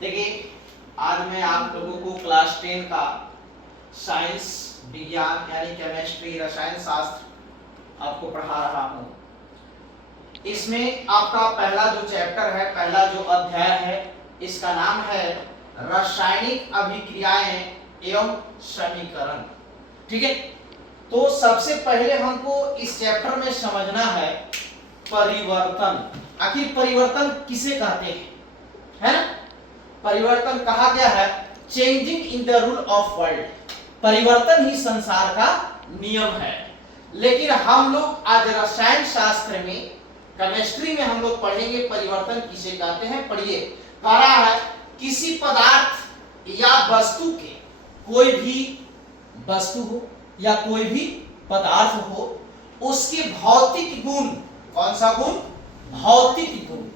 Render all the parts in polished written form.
देखिए, आज मैं आप लोगों को क्लास 10 का साइंस विज्ञान यानी केमिस्ट्री रसायन शास्त्र आपको पढ़ा रहा हूँ। इसमें आपका पहला जो चैप्टर है, पहला जो अध्याय है, इसका नाम है रासायनिक अभिक्रियाएं एवं समीकरण। ठीक है, तो सबसे पहले हमको इस चैप्टर में समझना है परिवर्तन। आखिर परिवर्तन किसे कहते हैं, है ना? परिवर्तन कहा गया है changing in the rule of world. परिवर्तन ही संसार का नियम है। लेकिन हम लोग आज रसायन शास्त्र में, केमिस्ट्री में हम लोग पढ़ेंगे परिवर्तन किसे कहते हैं। पढ़िए, कह रहा है किसी पदार्थ या वस्तु के, कोई भी वस्तु हो या कोई भी पदार्थ हो, उसके भौतिक गुण, कौन सा गुण? भौतिक गुण।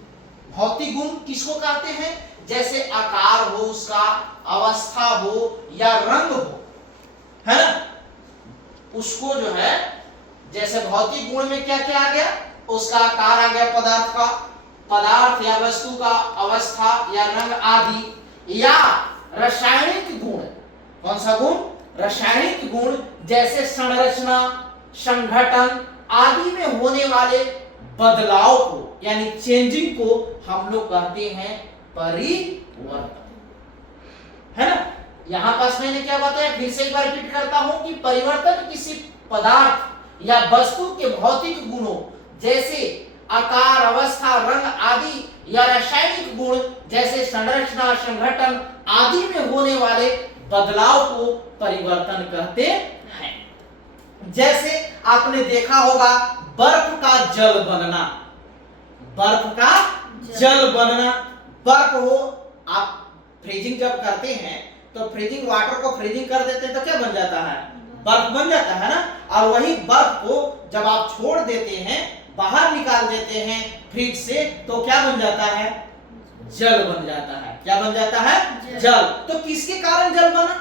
भौतिक गुण किसको कहते हैं? जैसे आकार हो, उसका अवस्था हो या रंग हो, है ना? उसको जो है, जैसे भौतिक गुण में क्या क्या आ गया? उसका आकार आ गया पदार्थ का, पदार्थ या वस्तु का अवस्था या रंग आदि, या रासायनिक गुण। कौन सा गुण? रासायनिक गुण, जैसे संरचना, संघटन आदि में होने वाले बदलाव को यानी चेंजिंग को हम लोग कहते हैं परिवर्तन, है ना? यहां पास मैंने क्या बताया, फिर से एक बार रिपीट करता हूं कि परिवर्तन किसी पदार्थ या वस्तु के भौतिक गुणों जैसे आकार, अवस्था, रंग आदि, या रासायनिक गुण जैसे संरचना, संघटन आदि में होने वाले बदलाव को परिवर्तन कहते हैं। जैसे आपने देखा होगा बर्फ का जल बनना, बर्फ का जल बनना। बर्फ हो, आप फ्रीजिंग जब करते हैं तो फ्रीजिंग वाटर को फ्रीजिंग कर देते हैं तो क्या बन जाता है? बर्फ बन जाता है ना। और वही बर्फ को जब आप छोड़ देते हैं, बाहर निकाल देते हैं फ्रिज से, तो क्या बन जाता है? जल बन जाता है। क्या बन जाता है? जल। तो किसके कारण जल बना?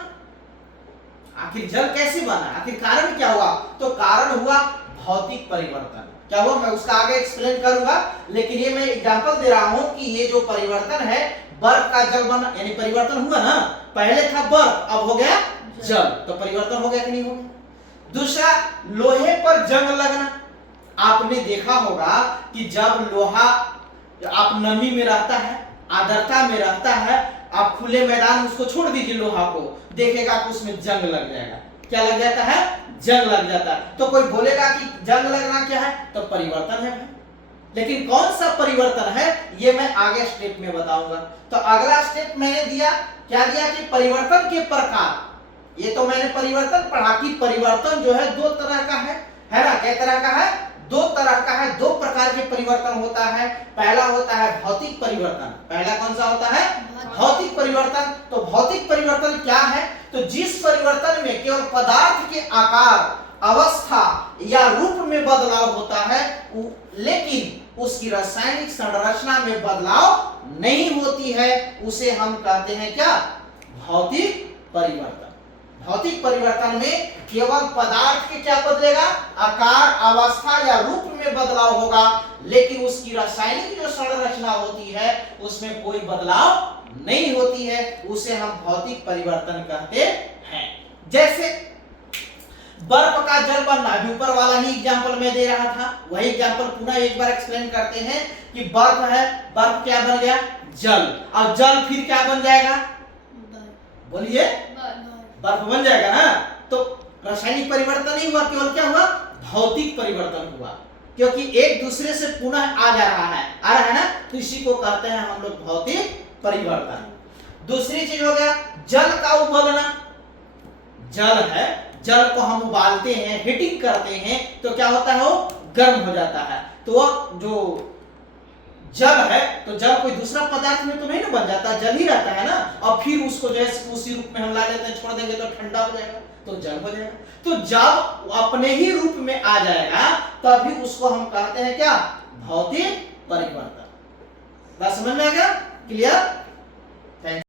आखिर जल कैसे बना? आखिर कारण क्या हुआ? तो कारण हुआ भौतिक परिवर्तन। क्या हुआ? मैं उसका आगे एक्सप्लेन करूंगा, लेकिन ये मैं एग्जांपल दे रहा हूं कि ये जो परिवर्तन है, बर्फ का जल बना यानी परिवर्तन हुआ ना। पहले था बर्फ, अब हो गया जल, तो परिवर्तन हो गया कि नहीं हो गया? दूसरा, लोहे पर जंग लगना। आपने देखा होगा कि जब लोहा आप नमी में रहता है, आर्द्रता में रहता है, आप खुले मैदान में उसको छोड़ दीजिए, लोहा को, देखेगा कि उसमें जंग लग जाएगा। क्या लग जाता है? जंग लग जाता है। तो कोई बोलेगा कि जंग लगना क्या है? तो परिवर्तन है। लेकिन कौन सा परिवर्तन है, ये मैं आगे स्टेप में बताऊंगा। तो अगला स्टेप मैंने दिया, क्या दिया कि परिवर्तन के प्रकार। ये तो मैंने परिवर्तन पढ़ा कि परिवर्तन जो है दो तरह का है ना? क्या तरह का है? दो तरह का है। दो प्रकार के परिवर्तन होता है। पहला होता है भौतिक परिवर्तन। पहला कौन सा होता है? भौतिक परिवर्तन। तो भौतिक परिवर्तन क्या है? तो जिस परिवर्तन में केवल पदार्थ के आकार, अवस्था या रूप में बदलाव होता है, लेकिन उसकी रासायनिक संरचना में बदलाव नहीं होती है, उसे हम कहते हैं क्या? भौतिक परिवर्तन। भौतिक परिवर्तन में केवल पदार्थ के क्या बदलेगा? आकार, अवस्था या रूप में बदलाव होगा, लेकिन उसकी रासायनिक जो संरचना होती है उसमें कोई बदलाव नहीं होती है, उसे हम भौतिक परिवर्तन कहते हैं। जैसे बर्फ का जल बनना, अभी ऊपर वाला ही एग्जांपल मैं दे रहा था, वही एग्जांपल पुनः एक बार एक्सप्लेन करते हैं कि बर्फ है, बर्फ क्या बन गया? जल। और जल फिर क्या बन जाएगा? बोलिए, बर्फ बन जाएगा ना। तो रासायनिक परिवर्तन नहीं हुआ, केवल क्या हुआ? भौतिक परिवर्तन हुआ, क्योंकि एक दूसरे से पुनः आ जा रहा है, आ रहा है ना। तो इसी को कहते हैं हम लोग भौतिक परिवर्तन। दूसरी चीज हो गया जल का उबलना। जल है, जल को हम उबालते हैं, हीटिंग करते हैं, तो क्या होता है? वो गर्म हो जाता है। तो जो जल है, तो जल कोई दूसरा पदार्थ में तो नहीं ना बन जाता, जल ही रहता है ना। और फिर उसको जो है उसी रूप में हम ला लेते हैं, छोड़ देंगे तो ठंडा हो जाएगा, तो जल हो जाएगा। तो जब अपने ही रूप में आ जाएगा, तभी उसको हम कहते हैं क्या? भौतिक परिवर्तन। बात समझ में आ गया? क्लियर?